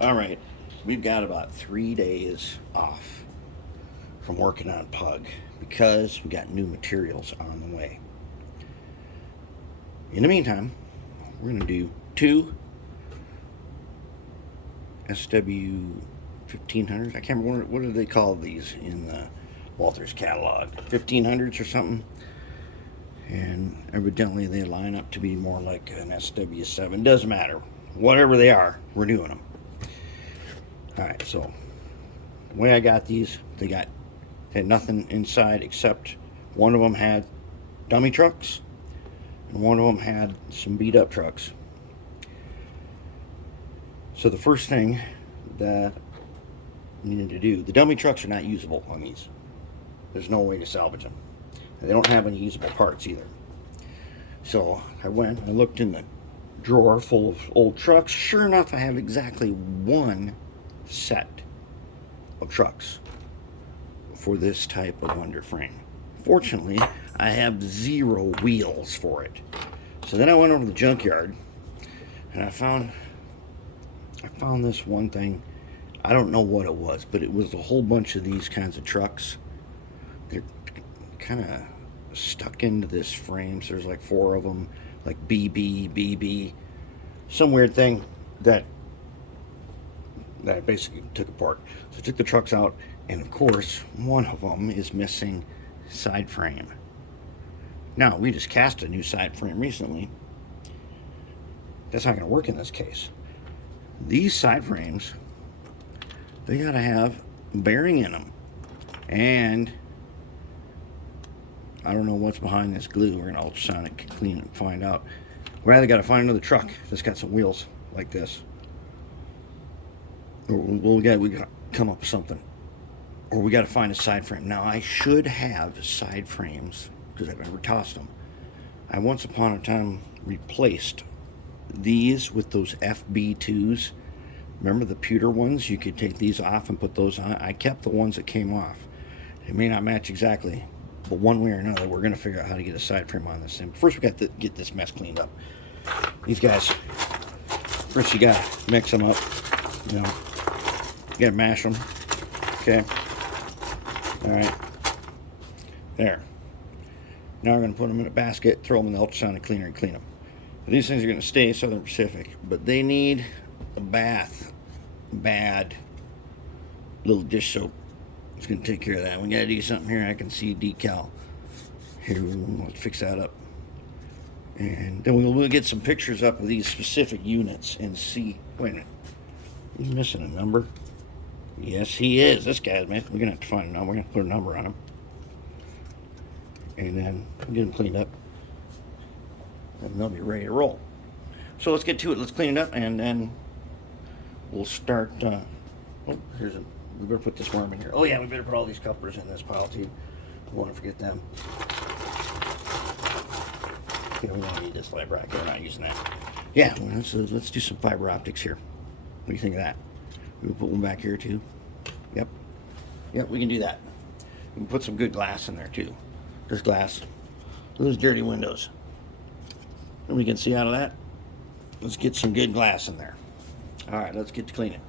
All right, we've got about 3 days off from working on Pug because we got new materials on the way. In the meantime, we're going to do two SW1500s. I can't remember what do they call these in the Walther's catalog, 1500s or something. And evidently they line up to be more like an SW7. Doesn't matter. Whatever they are, we're doing them. Alright, so the way I got these, had nothing inside except one of them had dummy trucks and one of them had some beat up trucks. So the first thing that we needed to do, the dummy trucks are not usable on these. There's no way to salvage them. And they don't have any usable parts either. So I looked in the drawer full of old trucks. Sure enough, I have exactly one set of trucks for this type of underframe. Fortunately, I have 0 wheels for it. So then I went over to the junkyard and I found this one thing. I don't know what it was, but it was a whole bunch of these kinds of trucks. They're kind of stuck into this frame. So there's like 4 of them, like BB, some weird thing that I basically took apart. So I took the trucks out, and of course, one of them is missing side frame. Now, we just cast a new side frame recently. That's not going to work in this case. These side frames, they got to have bearing in them. And I don't know what's behind this glue. We're going to ultrasonic clean it and find out. We either got to find another truck that's got some wheels like this, or we got to come up with something, or we got to find a side frame. Now, I should have side frames because I've never tossed them. I once upon a time replaced these with those FB2s. Remember the pewter ones? You could take these off and put those on. I kept the ones that came off. It may not match exactly, but one way or another, we're going to figure out how to get a side frame on this thing. First, we got to get this mess cleaned up. These guys, first you got to mix them up. You know, you got to mash them. Okay. All right. There. Now we're going to put them in a basket, throw them in the ultrasonic cleaner, and clean them. These things are going to stay Southern Pacific, but they need a bath. Bad. Little dish soap. It's going to take care of that. We got to do something here. I can see a decal. Here, let's fix that up. And then we'll get some pictures up of these specific units and see. Wait a minute. He's missing a number. Yes, he is. This guy's missing. We're going to have to find a number. We're going to put a number on him. And then get them cleaned up. And they'll be ready to roll. So let's get to it. Let's clean it up, and then we'll start. We better put this worm in here. Oh yeah, we better put all these couplers in this pile too. I want to forget them. Yeah, we don't need this light bracket. We're not using that. Yeah, well, let's do some fiber optics here. What do you think of that? We'll put one back here too. Yep, we can do that. We can put some good glass in there too. There's glass. Those dirty windows. And we can see out of that. Let's get some good glass in there. All right, let's get to cleaning.